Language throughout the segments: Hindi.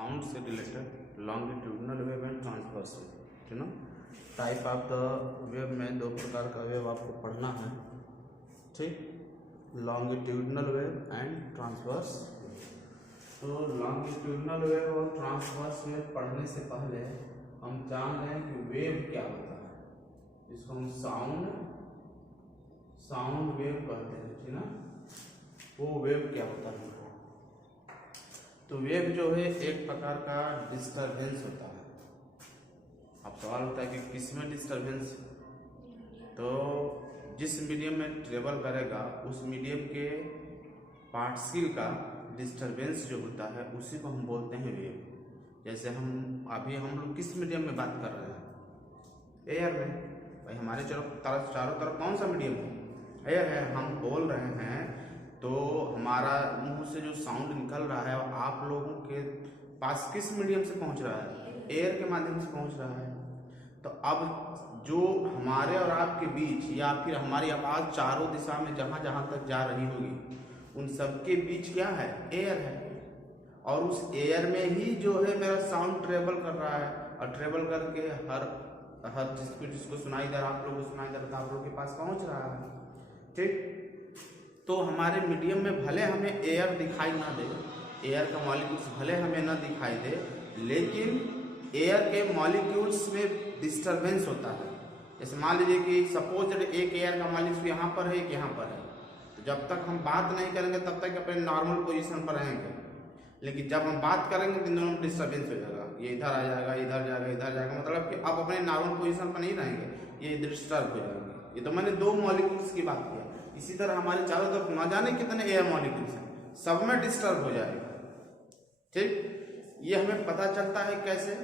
साउंड से related longitudinal wave and transverse wave, you know type of the wave में दो प्रकार का वेव आपको पढ़ना है, ठीक। Longitudinal wave and transverse. तो लॉन्गिट्यूडनल वेव और ट्रांसवर्स वेव पढ़ने से पहले हम जान लें कि वेव क्या होता है। इसको हम साउंड वेव कहते हैं, ठीक ना। वो वेव क्या होता है? तो वेव जो है एक प्रकार का डिस्टरबेंस होता है। अब सवाल होता है कि किसमें डिस्टरबेंस? तो जिस मीडियम में ट्रेवल करेगा उस मीडियम के पार्टिकल का डिस्टरबेंस जो होता है उसी को हम बोलते हैं वेव। जैसे हम लोग किस मीडियम में बात कर रहे हैं? एयर में। भाई हमारे चारों तरफ कौन सा मीडियम है? एयर है। हम बोल रहे हैं तो हमारा मुंह से जो साउंड निकल रहा है आप लोगों के पास किस मीडियम से पहुंच रहा है? एयर के माध्यम से पहुंच रहा है। तो अब जो हमारे और आपके बीच या फिर हमारी आवाज चारों दिशा में जहां जहां तक जा रही होगी उन सबके बीच क्या है? एयर है। और उस एयर में ही जो है मेरा साउंड ट्रेवल कर रहा है और ट्रेवल करके हर जिसको सुनाई दे रहा, आप लोगों को सुनाई दे रहा, आप लोगों के पास पहुंच रहा है, ठीक। तो हमारे मीडियम में भले हमें एयर दिखाई ना दे, एयर का मॉलिक्यूल्स भले हमें ना दिखाई दे, लेकिन एयर के मॉलिक्यूल्स में डिस्टरबेंस होता है। जैसे मान लीजिए कि सपोज एक एयर का मॉलिक्यूल यहाँ पर है, एक यहाँ पर है, तो जब तक हम बात नहीं करेंगे तब तक अपने नॉर्मल पोजीशन पर रहेंगे, लेकिन जब हम बात करेंगे तो दोनों में डिस्टरबेंस हो जाएगा। ये इधर आ जाएगा, इधर जाएगा, इधर जाएगा, मतलब कि आप अपने नॉर्मल पोजीशन पर नहीं रहेंगे, ये डिस्टर्ब हो जाएंगे। ये तो मैंने दो मॉलिक्यूल्स की बात किया। इसी तरह हमारे चारों तरफ ना जाने कितने एयर मॉलिक्यूल्स हैं, सब में डिस्टर्ब हो जाएगा, ठीक। ये हमें पता चलता है कैसे?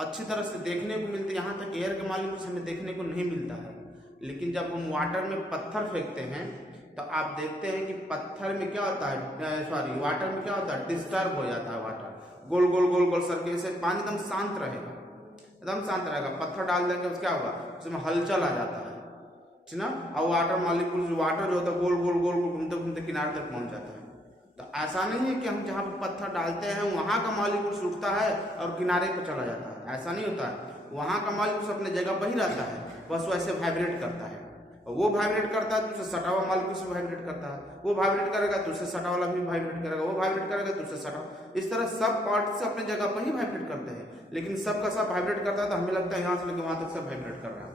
अच्छी तरह से देखने को मिलते। यहाँ तक एयर के मॉलिक्यूल्स हमें देखने को नहीं मिलता है, लेकिन जब हम वाटर में पत्थर फेंकते हैं तो आप देखते हैं कि पत्थर में क्या होता है, वाटर में क्या होता है? डिस्टर्ब हो जाता है वाटर। गोल गोल गोल गोल सर्किल से पानी एकदम शांत रहेगा, एकदम शांत रहेगा। पत्थर डाल देंगे उससे क्या होगा? उसमें हलचल आ जाता है, ठीक ना। और वाटर मॉलिक्यूल वाटर जो होता है गोल गोल गोल गोल घूमते घूमते किनारे तक पहुंच जाता है। तो ऐसा नहीं है कि हम जहाँ पर पत्थर डालते हैं वहां का मॉलिक्यूल उठता है और किनारे पर चला जाता है, ऐसा नहीं होता है। वहां का मॉलिक्यूल अपने जगह पर ही रहता है, बस वैसे वाइब्रेट करता है। और वो वाइब्रेट करता है तो उससे सटा हुआ मॉलिक्यूल से वाइब्रेट करता है, वो वाइब्रेट करेगा तो उससे सटा वाला भी वाइब्रेट करेगा, वो वाइब्रेट करेगा तो उससे सटा। इस तरह सब पार्ट से अपने जगह पर ही वाइब्रेट करते हैं, लेकिन सबका सब वाइब्रेट करता है तो हमें लगता है यहाँ से लेकर वहां तक सब वाइब्रेट कर रहा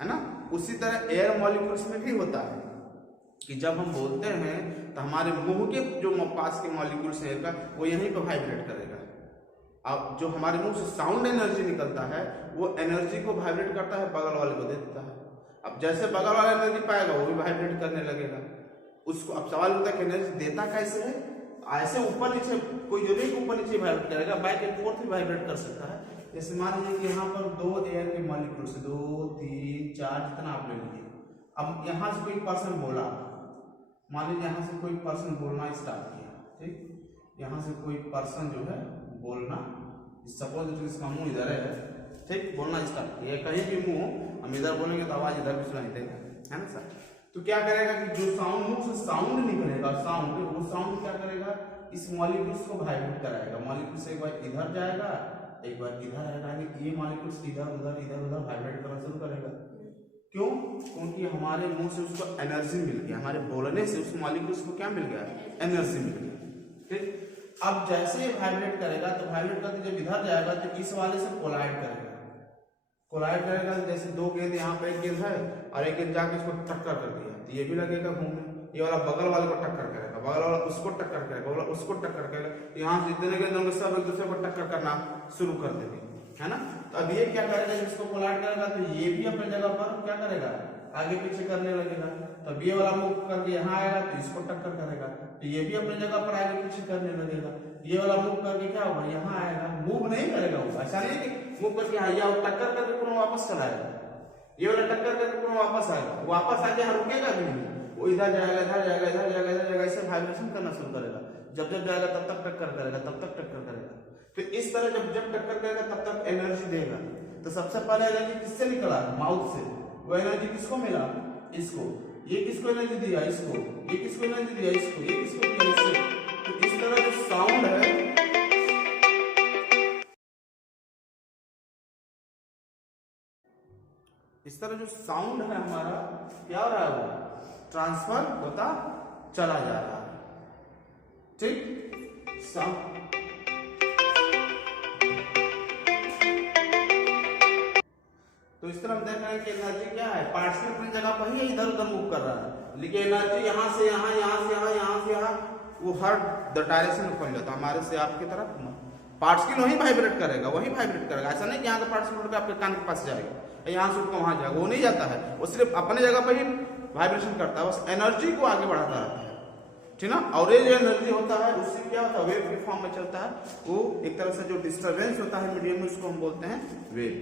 है ना। उसी तरह एयर मॉलिक्यूल्स में भी होता है कि जब हम बोलते हैं तो हमारे मुंह के जो पास के मॉलिक्यूल्स एयर का वो यहीं पर वाइब्रेट करेगा। अब जो हमारे मुंह से साउंड एनर्जी निकलता है वो एनर्जी को वाइब्रेट करता है, बगल वाले को दे देता है। अब जैसे बगल वाला एनर्जी पाएगा वो भी वाइब्रेट करने लगेगा उसको। अब सवाल होता है कि एनर्जी देता कैसे है? ऐसे ऊपर नीचे कोई जो नहीं ऊपर नीचे वाइब्रेट करेगा, बैक एंड फोर्थ भी वाइब्रेट कर सकता है। जैसे मान लीजिए कि यहाँ पर दो एयर के मॉलिक्यूल्स 2 3 4 जितना आप ले लीजिए। अब यहाँ से कोई पर्सन बोला, मान लीजिए यहाँ से कोई पर्सन बोलना स्टार्ट किया, ठीक। यहाँ से कोई पर्सन जो है बोलना, सपोज इसका मुंह इधर है, ठीक, बोलना स्टार्ट किया। कहीं भी मुंह हम इधर बोलेंगे तो आवाज इधर भी सुनाई देगा, है ना सर। तो क्या करेगा कि जो साउंड मुंह से साउंड निकलेगा, वो साउंड क्या करेगा? इस मॉलिक्यूल्स को वाइब्रेट कराएगा। मॉलिक्यूल से एक बार इधर जाएगा, एक बार इधर आएगा, यानी ये मॉलिक्यूल्स इधर उधर वाइब्रेट करना शुरू करेगा। क्यों? क्योंकि हमारे मुंह से उसको एनर्जी मिल गया, हमारे बोलने से उस मॉलिक्यूल्स को क्या मिल गया? एनर्जी मिल गया, ठीक। अब जैसे वाइब्रेट करेगा तो वाइब्रेट करके जब इधर जाएगा तो इस वाले से कोलाइड करेगा। कोलाइड करेगा तो जैसे दो गेंद यहाँ पे एक गेंद है और एक गेंद जाके इसको टक्कर कर दिया तो ये भी लगेगा घूमने। ये वाला बगल वाले को टक्कर करेगा, बगल वाला उसको टक्कर करेगा, वाला उसको टक्कर करेगा। यहाँ से जितने गेंद होंगे सब एक दूसरे को टक्कर करना शुरू कर देंगे, है ना। तो अब ये क्या करेगा? इसको कोलाइड करेगा तो ये भी अपनी जगह पर क्या करेगा? आगे पीछे करने लगेगा। तब ये वाला मूव करके यहाँ आएगा तो इसको टक्कर करेगा, तो ये भी अपनी जगह पर आगे पीछे करने लगेगा। ये वाला मूव करके क्या होगा? यहाँ आएगा, मूव नहीं करेगा वो, ऐसा नहीं कि मूव करके या टक्कर करके पुनः वापस चलाएगा। ये वाला टक्कर करके पुनः वापस आएगा, वापस आके यहाँ रुकेगा भी नहीं, वो इधर जाएगा, इधर जाएगा, इधर जाएगा, इधर जाएगा, ऐसे वाइब्रेशन करना शुरू करेगा। जब जब जाएगा तब तक टक्कर करेगा, तब तक टक्कर करेगा। तो इस तरह जब जब टक्कर करेगा तब तक एनर्जी देगा। तो सबसे पहले एनर्जी किससे निकला? माउथ से। वो एनर्जी किसको मिला? इसको। ये किसको एनर्जी दिया? इसको। ये किसको एनर्जी दिया? इसको। ये किसको दिया? इसको। तो इस तरह जो साउंड है इस तरह जो साउंड है हमारा क्या हो रहा है, वो ट्रांसफर होता चला जा रहा है। ठीक, साउंड तो इस तरह हम देख रहे हैं कि एनर्जी क्या है, पार्टिकल अपनी जगह पर ही इधर उधर मूव कर रहा है, लेकिन एनर्जी यहाँ से यहाँ, यहाँ से यहाँ, यहाँ से यहाँ, वो हर डायरेक्शन में फैल जाता है। हमारे से आपकी तरफ पार्टिकल वहीं वाइब्रेट करेगा, वहीं वाइब्रेट करेगा। ऐसा नहीं कि यहाँ का पार्टिकल उठ आपके कान के पास जाएगा, यहाँ से उठ कर वहां जाएगा, वो नहीं जाता है। वो सिर्फ अपने जगह पर ही वाइब्रेशन करता है, बस एनर्जी को आगे बढ़ाता रहता है। ठीक ना। और ये जो एनर्जी होता है उससे क्या होता है, वेव के फॉर्म में चलता है। वो एक तरह से जो डिस्टर्बेंस होता है मीडियम में, उसको हम बोलते हैं वेव,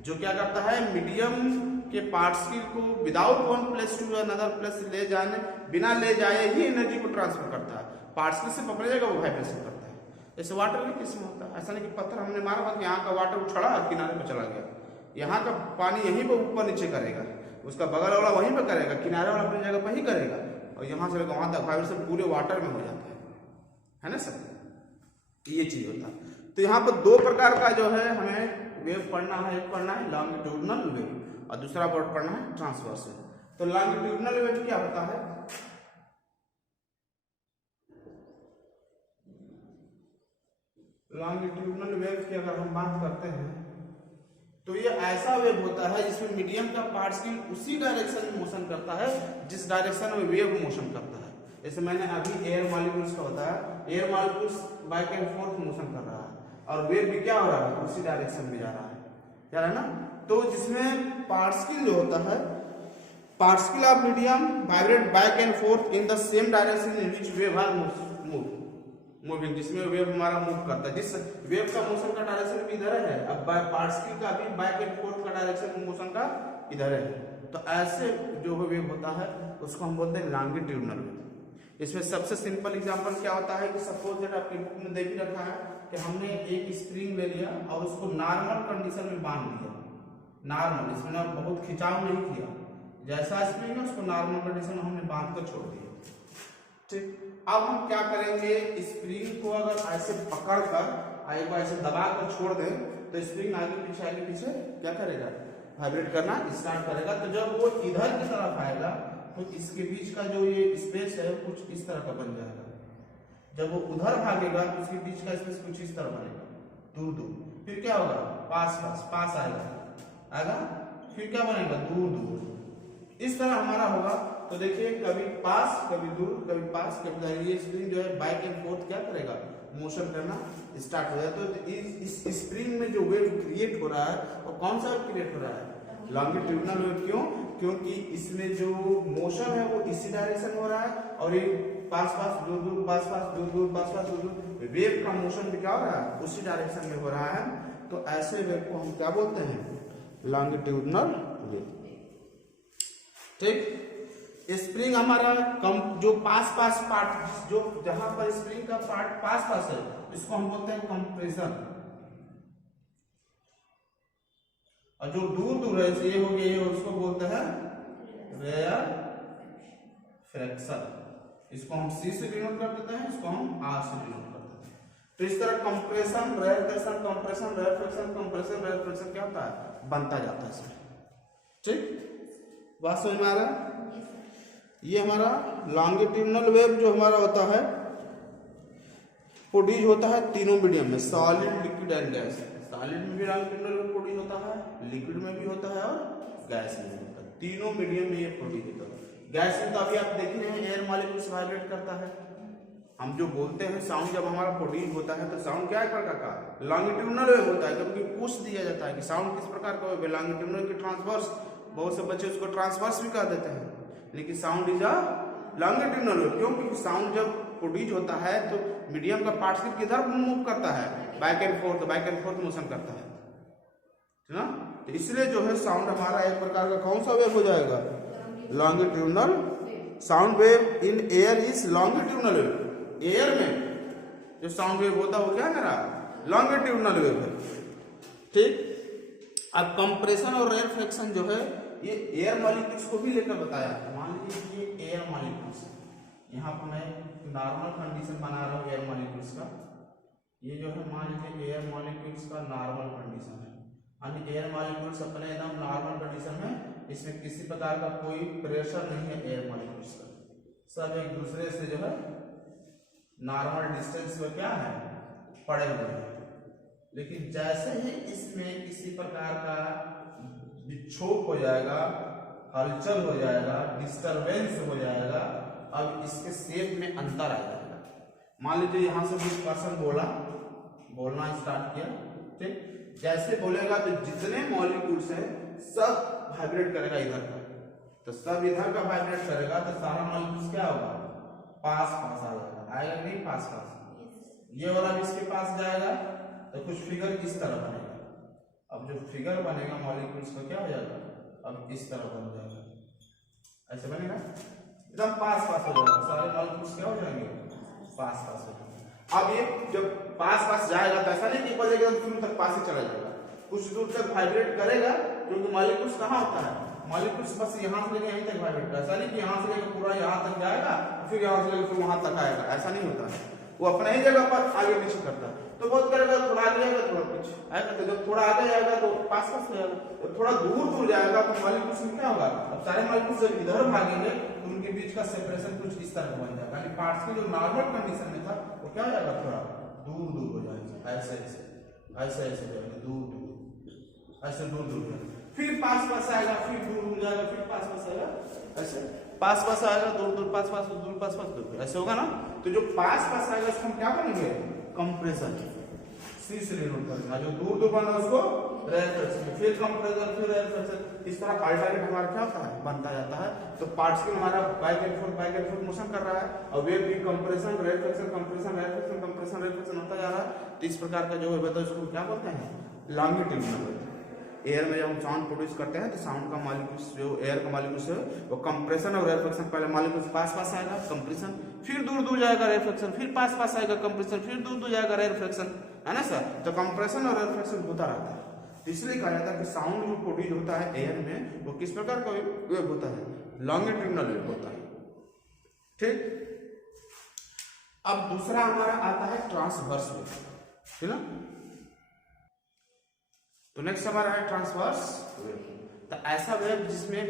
जो क्या करता है, मीडियम के पार्टिकल को without one place to another place ले जाने, बिना ले जाए ही एनर्जी को ट्रांसफर करता है। पार्टिकल से अपने जगह वो वाइब्रेशन करता है। जैसे वाटर की किस्म होता है, ऐसा नहीं कि पत्थर हमने मारा कि यहाँ का वाटर उछड़ा किनारे पे चला गया, यहाँ का पानी यहीं पे ऊपर नीचे करेगा, उसका बगल वाला वहीं पे करेगा, किनारे वाला अपनी जगह पर ही करेगा, और यहाँ से वहां तक वाइब्रेशन पूरे वाटर में हो जाता है ना सर। ये चीज होता है। तो यहाँ पर दो प्रकार का जो है हमें वेव पढ़ना है, एक पढ़ना है लॉन्गिट्यूडनल वेव और दूसरा वर्ड पढ़ना है ट्रांसवर्स वेव। तो लॉन्गिट्यूडनल वेव क्या होता है, लॉन्गिट्यूडनल वेव की अगर हम बात करते हैं तो ये ऐसा वेव होता है जिसमें मीडियम का पार्टिकल उसी डायरेक्शन में मोशन करता है जिस डायरेक्शन में वेव मोशन करता है। जैसे मैंने अभी एयर मॉलिक्यूल्स का होता है, air molecules back and fourth motion कर रहा है और वेव भी क्या हो रहा है, उसी डायरेक्शन में जा रहा है ना। तो जिसमें पार्टिकल जो होता है, particle of medium vibrate back and forth in the same direction in which wave are moving, जिसमें वेव हमारा मूव करता है। जिस वेव का मोशन का डायरेक्शन भी इधर है, अब पार्टिकल का भी बैक एंड फोर्थ का डायरेक्शन मोशन का इधर है। तो ऐसे जो वेव होता है उसको हम बोलते हैं लॉन्गिट्यूडनल वेव। इसमें सबसे सिंपल एग्जांपल क्या होता है कि सपोज दैट आपकी बुक में देख ही रखा है कि हमने एक स्प्रिंग ले लिया और उसको नॉर्मल कंडीशन में बांध दिया, नॉर्मल, इसमें बहुत खिंचाव नहीं किया, जैसा स्प्रिंग है उसको नॉर्मल कंडीशन में हमने बांध कर छोड़ दिया। ठीक, अब हम क्या करेंगे, स्प्रिंग को अगर ऐसे पकड़ कर एक बार ऐसे दबा कर छोड़ दें तो स्प्रिंग आगे पीछे क्या करेगा, वाइब्रेट करना स्टार्ट करेगा। तो जब वो इधर की तरफ आएगा तो इसके बीच का जो ये स्पेस है कुछ इस तरह का बन जाएगा। जब वो उधर भागेगा तो उसके बीच का स्पेस कुछ इस तरह बनेगा, दूर दूर। फिर क्या होगा, पास आएगा, फिर क्या बनेगा, दूर दूर। इस तरह हमारा होगा। तो देखिए कभी पास कभी दूर, कभी पास कभी दूर। ये स्प्रिंग जो है बैक एंड फोर्थ क्या करेगा, मोशन करना स्टार्ट हो जाता है। तो इस स्प्रिंग में जो वेव क्रिएट हो रहा है वो कौन सा वेव क्रिएट हो रहा है, लॉन्गिट्यूडनल वेव। क्यों, क्योंकि इसमें जो मोशन है वो इसी डायरेक्शन हो रहा है और ये पास दूर दूर, पास दूर दूर, पास दूर दूर, वेव का मोशन भी क्या हो रहा है, उसी डायरेक्शन में हो रहा है। तो ऐसे वेव को हम क्या बोलते हैं, लॉन्गिट्यूडनल वेव। ठीक, स्प्रिंग हमारा जो पास पार्ट, जो जहां पर स्प्रिंग का पार्ट पास है इसको हम बोलते हैं कंप्रेशन, और जो दूर है ये हो गया, ये उसको बोलते हैं रेयर फ्रैक्शन। इसको हम C से डिनोट कर देते हैं, इसको हम R से डिनोट कर देते हैं। तो इस तरह compression, rarefaction, compression, rarefaction, compression, rarefaction क्या होता है, बनता जाता है। ठीक, बात समझ में आ रहा है। ये हमारा लॉन्गिट्यूडनल वेव जो हमारा होता है प्रोड्यूस होता है तीनों मीडियम में, solid, liquid and gas. Solid में भी लॉन्गिट्यूडनल वेव प्रोड्यूस होता है, लिक्विड में भी होता है और गैस में भी होता है। तीनों मीडियम में ये प्रोड्यूस होता है। गैस में तो अभी आप देख रहे हैं एयर मॉलिक्यूल्स वाइब्रेट करता है। हम जो बोलते हैं साउंड जब हमारा प्रोड्यूस होता है तो साउंड क्या प्रकार का, लॉन्गिट्यूडनल वेव होता है। क्योंकि पूछ दिया जाता है कि साउंड किस प्रकार का वेव है, लॉन्गिट्यूडनल की ट्रांसवर्स, बहुत से बच्चे उसको ट्रांसवर्स भी कह देते हैं, लेकिन sound is a longitudinal wave. क्यों, क्योंकि साउंड जब प्रोड्यूस होता है तो मीडियम का पार्टिकल किधर मूव करता है, बैक एंड फोर्थ मोशन करता है ना। तो इसलिए जो है साउंड हमारा एक प्रकार का कौन सा वेव हो जाएगा, longitudinal. Sound wave in air is longitudinal wave. Air में जो साउंड वेव होता है वो क्या मेरा लॉन्गिट्यूडनल वेव है। ठीक, अब कंप्रेशन और रेयर फ्रैक्शन जो है ये एयर मॉलिक्यूल्स को भी लेकर बताया। मान लीजिए ये एयर मॉलिक्यूल्स, यहाँ पर मैं नॉर्मल कंडीशन बना रहा हूँ एयर मॉलिक्यूल्स का। ये जो है मान लीजिए एयर मॉलिक्यूल्स का नॉर्मल कंडीशन है। यानी एयर मॉलिक्यूल्स अपने एकदम नॉर्मल कंडीशन में, इसमें किसी प्रकार का कोई प्रेशर नहीं है एयर मॉलिक्यूल्स का, सब एक दूसरे से जो है नॉर्मल डिस्टेंस पर क्या है पड़े हुए हैं। लेकिन जैसे ही इसमें किसी प्रकार का विक्षोभ हो जाएगा, हलचल हो जाएगा, डिस्टरबेंस हो जाएगा, अब इसके शेप में अंतर आ जाएगा। मान लीजिए यहाँ से कुछ पर्सन बोलना स्टार्ट किया, ठीक, जैसे बोलेगा तो जितने मॉलिक्यूल्स हैं सब वाइब्रेट करेगा इधर का, तो सब इधर का वाइब्रेट करेगा तो सारा मॉलिक्यूल्स क्या होगा पास पास आ जाएगा, आएगा नहीं पास पास, ये वाला भी इसके पास जाएगा तो कुछ फिगर इस तरह बनेगा। अब जो फिगर बनेगा मॉलिक्यूल्स का क्या हो जाएगा, अब इस तरह बन जाएगा, ऐसे बनेगा एकदम पास पास हो जाएगा, सारे मॉलिक्यूल्स क्या हो जाएंगे पास पास हो जाएंगे। अब ये जब पास पास जाएगा तो ऐसा नहीं कि बजेगा दूर तक पास ही चला जाएगा, कुछ दूर तक वाइब्रेट करेगा, क्योंकि मॉलिक्यूल्स कहाँ होता है, मॉलिक्यूल्स बस यहाँ से लेके यहीं तक वाइब्रेट करता है, ऐसा नहीं कि यहाँ से लेकर पूरा यहाँ तक जाएगा फिर यहाँ से लेकर फिर वहां तक आएगा, ऐसा नहीं होता है, वो अपना ही जगह पर आगे पीछे करता है। तो बहुत करेगा थोड़ा आगे जाएगा थोड़ा पीछे आएगा, तो जब थोड़ा आगे जाएगा तो पास पास हो जाएगा, जब थोड़ा दूर जाएगा तो मॉलिक्यूल्स में क्या होगा, अब सारे मॉलिक्यूल्स जब इधर भागेंगे तो उनके बीच का सेपरेशन कुछ इस तरह बन जाएगा, यानी पार्ट्स की जो नॉर्मल कंडीशन में था वो क्या हो जाएगा थोड़ा दूर हो जाएगा, ऐसे ऐसे ऐसे जाएगा दूर ऐसे दूर जाएगा, फिर पास पास आएगा, फिर दूर जाएगा, फिर पास पास आएगा, ऐसे पास पास आएगा, दूर पास पास दूर पास पास दूर, ऐसे होगा ना। तो जो पास पास आएगा उसको हम क्या करेंगे कंप्रेशन, सी से डिनोट करेंगे, जो दूर बना उसको रेफ्रेक्शन, फिर कंप्रेशन फिर रेफ्रेक्शन, इस तरह अल्टरनेट हमारा क्या होता है बनता जाता है। तो पार्टिकल हमारा बैक एंड फोर्थ मोशन कर रहा है और वेव भी compression refraction compression refraction compression refraction होता जा रहा है। तो इस प्रकार का जो है बताओ इसको क्या बोलते हैं लॉन्गिट्यूडिनल। एयर में जब हम साउंड प्रोड्यूस करते हैं तो साउंड का मॉलिक्यूल्स जो एयर का मॉलिक्यूल्स है वो कंप्रेशन और रेफ्रेक्शन, पहले मॉलिक्यूल्स पास पास आएगा कंप्रेशन, फिर दूर जाएगा रेफ्रेक्शन, फिर पास पास आएगा कंप्रेशन, फिर दूर जाएगा रेफ्रेक्शन, है ना सर। तो कंप्रेशन और रेफ्रेक्शन होता रहता है, इसलिए कहा जाता है कि साउंड जो प्रोड्यूस होता है एयर में वो किस प्रकार का वेव होता है लॉन्गिट्यूडिनल वेव होता है, ठीक। अब दूसरा हमारा आता है ट्रांसवर्स वेव, ठीक ना। तो नेक्स्ट हमारा है ट्रांसवर्स वेव। तो ऐसा वेव जिसमें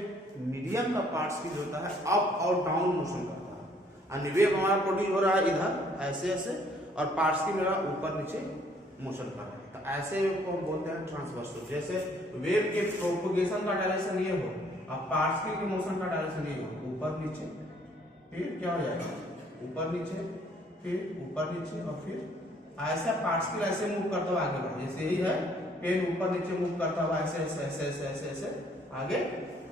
मीडियम का पार्ट्स की होता है अप और डाउन मोशन करता है, यानी वेव हमारा प्रोड्यूस हो रहा है इधर ऐसे ऐसे और पार्ट्स की मेरा ऊपर नीचे मोशन कर रहा है, तो ऐसे वेव को हम बोलते हैं ट्रांसवर्स वेव। जैसे वेव के प्रोपगेशन का डायरेक्शन ये हो और पार्ट्स के मोशन का डायरेक्शन ये हो, ऊपर नीचे फिर क्या हो जाएगा ऊपर नीचे फिर ऊपर नीचे और फिर ऐसा पार्ट्स की ऐसे मूव करता हुआ आगे बढ़, जैसे ही है पेन ऊपर नीचे मूव करता हुआ ऐसे ऐसे ऐसे ऐसे ऐसे ऐसे आगे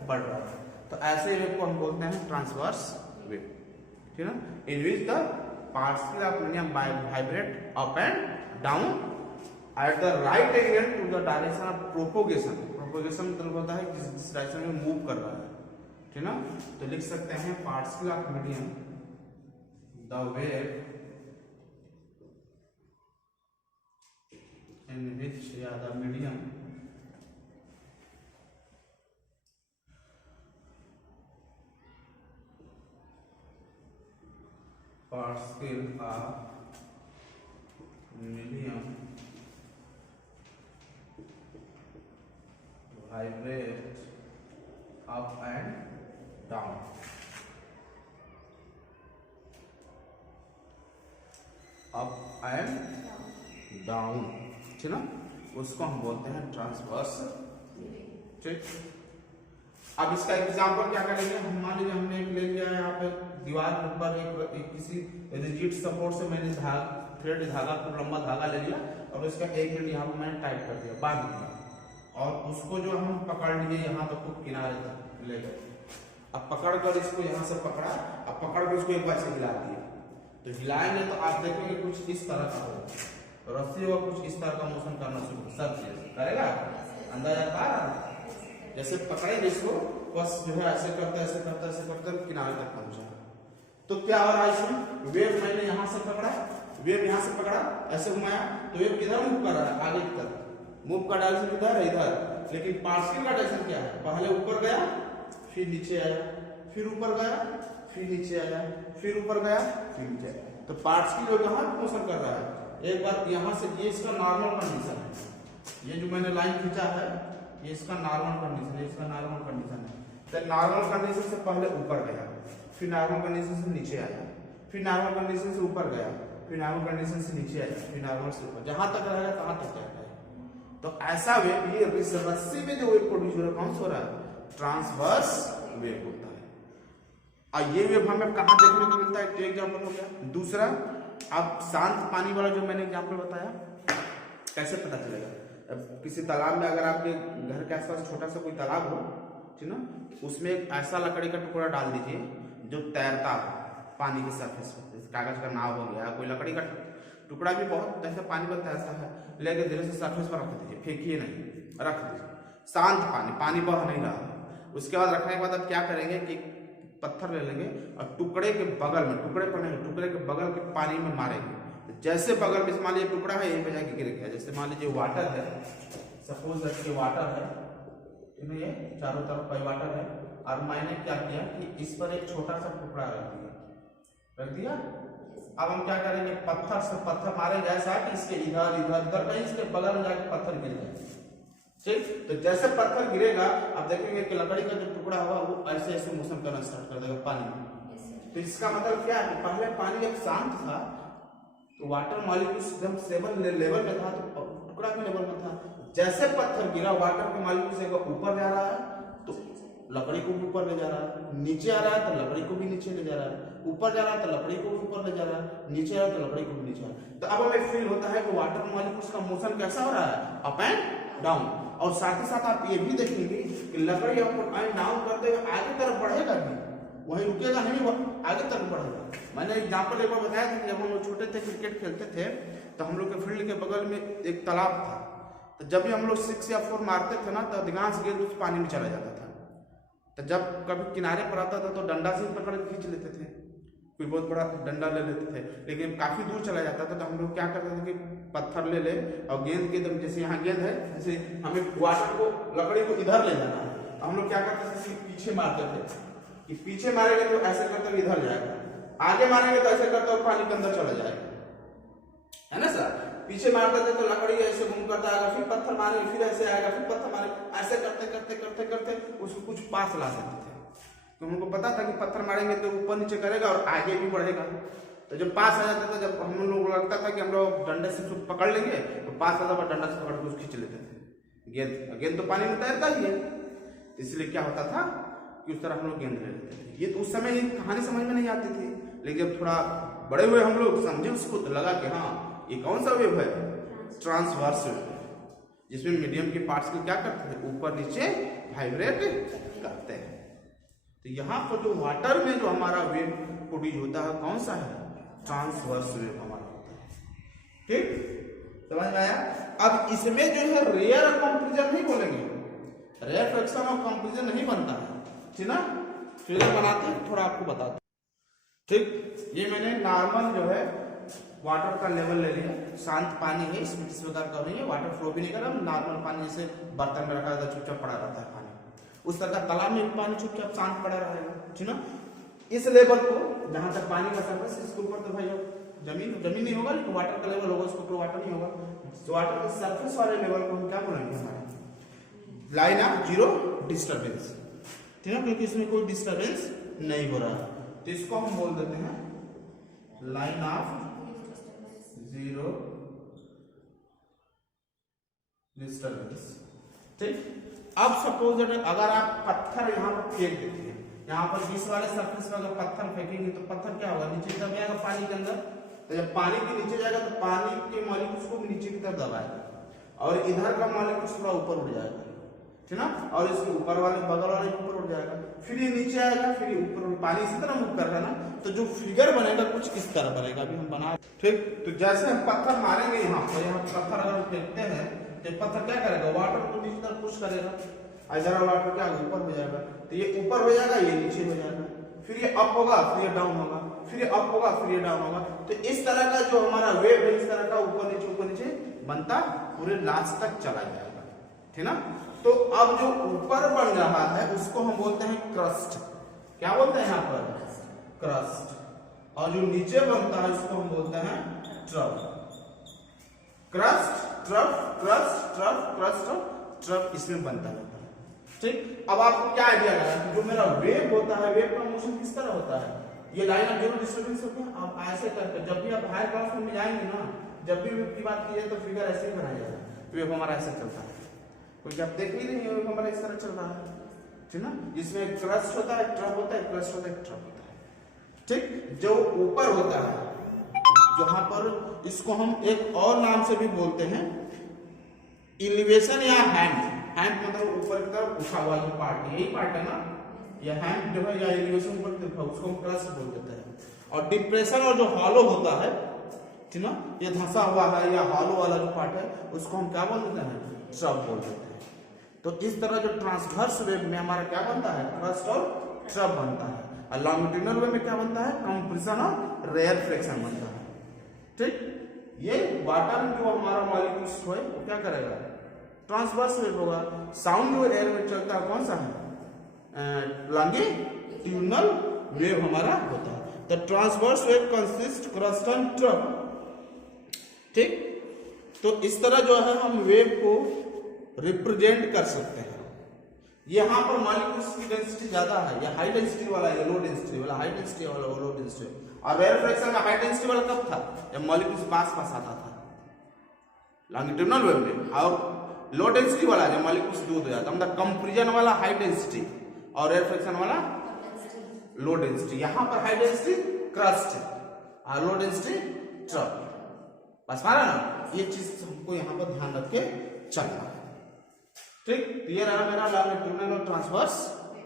बढ़ रहा है। तो ऐसे वेव को हम बोलते हैं ट्रांसवर्स वेव, ठीक है। In which the particle of medium vibrate up and down at the right angle to the direction of propagation. Propagation मतलब होता है जिस डायरेक्शन में मूव कर रहा है, ठीक ना। तो लिख सकते हैं particle of medium the wave in which the medium particle of medium vibrate up and down, up and down, ठीक ना। उसको हम बोलते हैं ट्रांसवर्स, ठीक। अब इसका एग्जांपल क्या करेंगे, हम मान लीजिए हमने एक ले लिया है यहाँ पे दीवार के ऊपर एक किसी रिजिड सपोर्ट से मैंने थ्रेड धागा को लंबा धागा ले लिया और उसका एक मिनट यहाँ पर मैंने टाइट कर दिया बांध दिया और उसको जो हम पकड़ लिए यहाँ तक को किनारे तक ले गए। अब पकड़ कर इसको यहाँ से पकड़ा, अब पकड़ कर इसको एक बार से हिला दिया, तो हिलाएंगे तो आप देखेंगे कुछ इस तरह का होगा, रस्सी और कुछ इस तरह का मोशन करना शुरू सब चीज करेगा, अंदाजा आ रहा है। जैसे पकड़ेंगे इसको बस जो है ऐसे करते किनारे तक पहुंचेगा। तो क्या हो रहा है इसमें, वेव मैंने यहाँ से पकड़ा, वेव यहाँ से पकड़ा ऐसे घुमाया तो वेव किधर मूव कर रहा है आगे की तरफ, मूव का डायरेक्शन इधर है इधर, लेकिन पार्टिकल का डायरेक्शन क्या है, पहले ऊपर गया फिर नीचे आया, फिर ऊपर गया फिर नीचे आया, फिर ऊपर गया फिर नीचे आया। तो पार्टिकल जो कहाँ मोशन कर रहा है, एक बार यहाँ से ये इसका नॉर्मल कंडीशन है, ये जो मैंने लाइन खींचा है ये इसका नॉर्मल कंडीशन है, इसका नॉर्मल कंडीशन है। तो नॉर्मल कंडीशन से पहले ऊपर गया, फिर नॉर्मल कंडीशन से नीचे आया, फिर नॉर्मल कंडीशन से ऊपर गया, फिर नॉर्मल कंडीशन से नीचे आया, फिर नॉर्मल से ऊपर, जहां तक रहेगा तहां तक जाएगा। तो ऐसा वेव, ये रस्सी में जो वेव प्रोड्यूस हो रहा है कौन सा हो रहा है, ट्रांसवर्स वेव होता है। और ये वेव हमें कहां देखने को मिलता है, एक एग्जांपल हो गया। दूसरा, अब शांत पानी वाला जो मैंने एग्जांपल बताया, कैसे पता चलेगा? अब किसी तालाब में, अगर आपके घर के आसपास छोटा सा कोई तालाब हो, ठीक ना, उसमें एक ऐसा लकड़ी का टुकड़ा डाल दीजिए जो तैरता है पानी के सरफेस पर, कागज का नाव हो गया, कोई लकड़ी का टुकड़ा भी बहुत जैसे पानी पर तैरता है, लेके धीरे से सरफेस पर रख दीजिए, फेंकिए नहीं, रख दीजिए। शांत पानी बह नहीं रहा। उसके बाद रखने के बाद अब क्या करेंगे कि पत्थर ले लेंगे और टुकड़े के बगल में, टुकड़े पर नहीं, टुकड़े के बगल के पानी में मारेंगे। जैसे बगल में मान लीजिए टुकड़ा है, यहीं पे जाके गिर गया। जैसे मान लीजिए वाटर है, सपोज दैट ये वाटर है, ये चारों तरफ कोई वाटर है, और मैंने क्या किया कि इस पर एक छोटा सा टुकड़ा रख दिया। अब हम क्या करेंगे, पत्थर से पत्थर मारेंगे ऐसा कि इसके इधर इधर इधर कहीं इसके बगल में जाके पत्थर गिर जाए। ठीक, तो जैसे पत्थर गिरेगा आप देखेंगे कि लकड़ी का जो टुकड़ा होगा वो ऐसे ऐसे मोशन करना स्टार्ट कर देगा पानी में। तो इसका मतलब क्या है, पहले पानी जब शांत था तो वाटर मॉलिक्यूल्स एकदम स्टेबल लेवल में था, तो टुकड़ा के लेवल में था। जैसे पत्थर गिरा, वाटर के मॉलिक्यूल्स ऊपर जा रहा है तो लकड़ी को भी ऊपर ले जा रहा है, नीचे आ रहा है तो लकड़ी को भी नीचे ले जा रहा है, ऊपर जा रहा है तो लकड़ी को भी ऊपर ले जा रहा है, नीचे आ रहा है तो लकड़ी को भी नीचे आ रहा है। तो अब हमें फील होता है कि वाटर मॉलिक्यूल्स का मोशन कैसा हो रहा है, अप एंड डाउन। और साथ ही साथ आप ये भी देखेंगे कि लकड़ी अप एंड डाउन करते हुए आगे तरफ बढ़ेगा भी, वहीं रुकेगा नहीं, वह आगे तरफ बढ़ेगा। मैंने एग्जाम्पल एक बार बताया था कि जब हम लोग छोटे थे, क्रिकेट खेलते थे, तो हम लोग के फील्ड के बगल में एक तालाब था। तो जब भी हम लोग 6 या 4 मारते थे ना, तो अधिकांश गेंद उस पानी में चला जाता था। तो जब कभी किनारे पर आता था तो डंडा से पकड़ के खींच लेते थे, कोई बहुत बड़ा डंडा ले लेते थे। लेकिन काफी दूर चला जाता था तो हम लोग क्या करते थे कि पत्थर ले ले और गेंद के एकदम, जैसे यहाँ गेंद है, जैसे हमें वाटर को, लकड़ी को इधर ले जाना है, तो हम लोग क्या करते थे कि पीछे मारते थे, कि पीछे मारेंगे तो ऐसे करते हुए इधर जाएगा, आगे मारेंगे तो ऐसे करते हुए पानी के अंदर चला जाएगा, है ना सर। पीछे मारते थे तो लकड़ी ऐसे घूम करता आएगा, फिर पत्थर मारेंगे, फिर ऐसे आएगा, फिर पत्थर मारेंगे, ऐसे करते करते करते करते उसको कुछ पास ला देते थे। तो हमको पता था कि पत्थर मारेंगे तो ऊपर नीचे करेगा और आगे भी बढ़ेगा। तो जब पास आ जाता था, जब हम लोग लगता था कि हम लोग डंडे से पकड़ लेंगे, तो पास आ जाता डंडा से पकड़ के उसको खींच लेते थे। गेंद तो पानी में तैरता ही है, इसलिए क्या होता था कि उस तरह हम लोग गेंद ले लेते थे। ये तो उस समय ये कहानी समझ में नहीं आती थी, लेकिन जब थोड़ा बड़े हुए हम लोग समझे उसको, तो लगा कि हाँ ये कौन सा वेव है, ट्रांसवर्स वेव, जिसमें मीडियम के पार्ट्स को क्या करते थे, ऊपर नीचे वाइब्रेट करते हैं। तो यहाँ पर जो वाटर में जो हमारा वेव प्रोड्यूस होता है कौन सा है, ट्रांसवर्स वेव हमारा होता है। ठीक, समझ में आया। अब इसमें जो है रेयर कंपैरिजन नहीं बोलेंगे, रेयर फ्रैक्शन और कंपैरिजन नहीं बनता है, ठीक ना। फिर बनाते हैं, थोड़ा आपको बताते हैं। ठीक, ये मैंने नॉर्मल जो है वाटर का लेवल ले लिया, शांत पानी है, इसमें किसी प्रकार का नहीं है, वाटर फ्लो भी नहीं कर रहा, नॉर्मल पानी जैसे बर्तन में रखा रहता है, चुपचाप पड़ा रहता है पानी, उस तरह का तालाब में भी पानी चुपचाप शांत पड़ा रहेगा, ठीक ना। इस लेवल को, जहां तक पानी का सरफेस, इसके ऊपर तो भाई जमीन नहीं होगा, लेकिन वाटर का लेवल होगा, उसके ऊपर वाटर नहीं होगा। तो वाटर के सरफेस वाले लेवल को हम क्या बोलेंगे, हमारे लाइन ऑफ जीरो डिस्टर्बेंस, ठीक है, क्योंकि इसमें कोई डिस्टर्बेंस नहीं हो रहा है, तो इसको हम बोल देते हैं लाइन ऑफ जीरो डिस्टर्बेंस। ठीक, अब सपोज अगर आप पत्थर यहाँ पर फेंक देते हैं, यहाँ पर 20 वाले सरफेस पर अगर पत्थर फेंकेंगे तो पत्थर क्या होगा, नीचे दब जाएगा पानी के अंदर। तो जब पानी के नीचे जाएगा तो पानी के मॉलिक्यूल्स को भी नीचे की तरफ दबाएगा, और इधर का मॉलिक्यूल्स थोड़ा ऊपर उड़ जाएगा, ठीक ना, और इसके ऊपर वाले बगल वाले ऊपर उड़ जाएगा, फिर ये नीचे आएगा, फिर ये ऊपर, पानी इसी तरह मूव कर रहा है ना। तो जो फिगर बनेगा कुछ इस तरह बनेगा, अभी हम बना। ठीक, तो जैसे हम पत्थर मारेंगे यहाँ पर, यहाँ पत्थर अगर फेंकते हैं तो पत्थर क्या करेगा, वाटर को नीचे तरफ पुश करेगा, इधर वाटर क्या ऊपर हो जाएगा, तो ये ऊपर हो जाएगा, ये नीचे हो जाएगा, फिर ये अप होगा, फिर ये डाउन होगा, फिर ये अप होगा, फिर ये डाउन होगा। तो इस तरह का जो हमारा वेव है, इस तरह का ऊपर नीचे बनता पूरे लास्ट तक चला जाएगा, ठीक ना। तो अब जो ऊपर बन रहा है उसको हम बोलते हैं क्रस्ट, क्या बोलते हैं यहाँ पर, क्रस्ट, और जो नीचे बनता है उसको हम बोलते हैं ट्रफ। क्रस्ट ट्रफ इसमें बनता रहता है। ठीक, अब आपको क्या आइडिया लगा कि जो मेरा वेव होता है, वेव का मोशन किस तरह होता है, ये लाइन ऑफ जीरो डिस्टर्बेंस होता है। आप ऐसे करके जब भी आप हायर क्लास में जाएंगे ना, जब भी वेव की बात की जाए तो फिगर ऐसे ही बनाया जाएगा। वेव हमारा ऐसे चलता है, क्योंकि आप देख ही रहे हैं वेव हमारा इस तरह चल रहा है, ठीक ना। जिसमें क्रस्ट होता है, ट्रफ होता है, क्रस्ट होता है, ट्रफ होता है। ठीक, जो ऊपर होता है, जहां पर इसको हम एक और नाम से भी बोलते हैं इलिवेशन या हैंड। हैंड मतलब ऊपर की तरफ उठा हुआ ये पार्ट, यही पार्ट है ना, या हैंड जो है या एलिवेशन ऊपर की तरफ, उसको हम क्रस्ट बोल देते हैं। और डिप्रेशन और जो हॉलो होता है, ठीक ना, ये धंसा हुआ है या हॉलो वाला जो पार्ट है, उसको हम क्या बोल देते हैं, ट्रफ बोल देते हैं। तो इस तरह जो ट्रांसवर्स वेव में हमारा क्या बनता है, क्रस्ट और ट्रफ बनता है। और लॉन्गिट्यूडिनल वेव में क्या बनता है, कंप्रेशन और रेयर फ्रिक्शन बनता है। ठीक, ये वाटर जो हमारा मॉलिक्यूल्स है वो क्या करेगा, ट्रांसवर्स वेव होगा। साउंड जो एयर में चलता है कौन सा है, लॉन्गिट्यूडिनल वेव हमारा होता है। तो transverse wave consist crust and trough. ठीक, तो इस तरह जो है हम वेव को रिप्रेजेंट कर सकते हैं। यहाँ पर मॉलिक्यूल्स की डेंसिटी ज्यादा है, या हाई डेंसिटी वाला है, लो डेंसिटी वाला, हाई डेंसिटी वाला, लो डेंसिटी। और रेयर फ्रैक्शन में हाई डेंसिटी वाला कब था, जब मॉलिक्यूल्स पास आता था लॉन्गिट्यूडिनल वेव में। और लो डेंसिटी वाला जब मॉलिक्यूल्स दूर हो जाता, मतलब कंप्रेशन वाला हाई डेंसिटी और रेयर फ्रैक्शन वाला लो डेंसिटी। यहाँ पर हाई डेंसिटी क्रस्ट और लो डेंसिटी ट्रफ। बस मारा ना, ये चीज हमको यहाँ पर ध्यान रख के चलना है। ठीक, ये रहा मेरा लॉन्गिट्यूडिनल और ट्रांसवर्स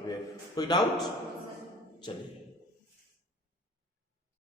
वेव। कोई डाउट? चलिए।